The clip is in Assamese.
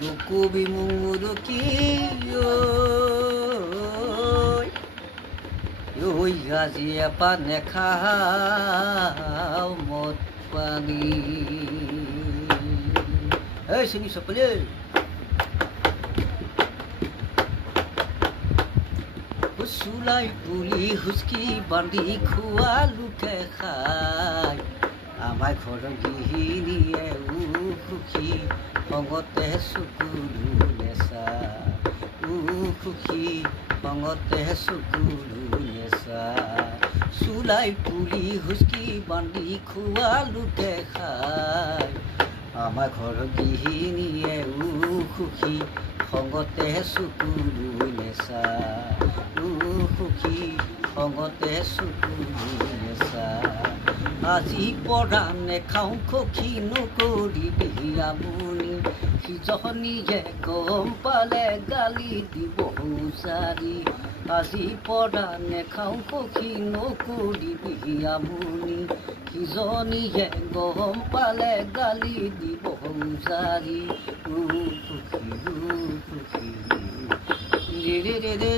Nukubi munguruki yo yazi apane khao mot pani sini sapale sulai puli huski bandi khua luke khai amai khorongini e ukhuki Pangote sukulu nesa ukhuki pangote sukulu nesa sulai puli huski bandi khua lute khai ama ghor gihini e ukhuki pangote sukulu nesa ukhuki pangote sukulu nesa আজি পৰাণে খাওঁ খখি নকৰিবি আমনি সিজনীয়ে গম পালে গালি দিব হুঁচাৰি আজি পৰাণে খাওঁ খখি নকৰিবি আমনি সিজনীয়ে গম পালে গালি দিব হুঁচাৰি সুখী ৰে ৰে ৰে